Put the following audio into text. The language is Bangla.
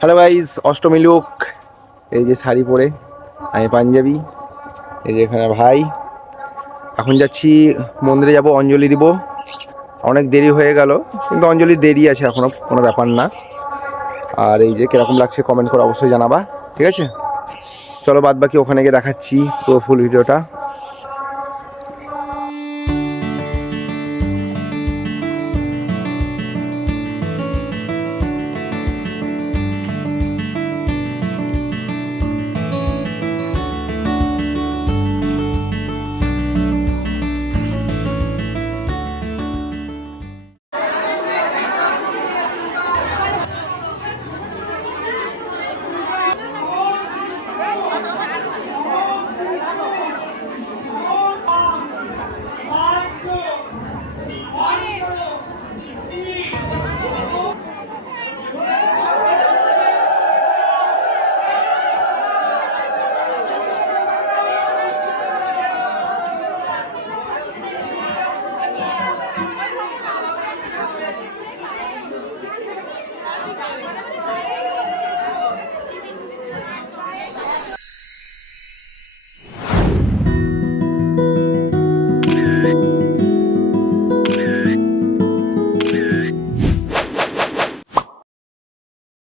Hello guys, Ashtami look. এই যে শাড়ি পরে, আমি পাঞ্জাবি। এই যে এখানে ভাই। এখন যাচ্ছি মন্দিরে, যাব অঞ্জলি দিব। অনেক দেরি হয়ে গেল, কিন্তু অঞ্জলি দেরি আছে এখনো, কোনো ব্যাপার না। আর এই যে কিরকম লাগছে কমেন্ট করে অবশ্যই জানাবা, ঠিক আছে? চলো বাদ বাকি ওখানে গিয়ে দেখাচ্ছি পুরো ফুল ভিডিওটা।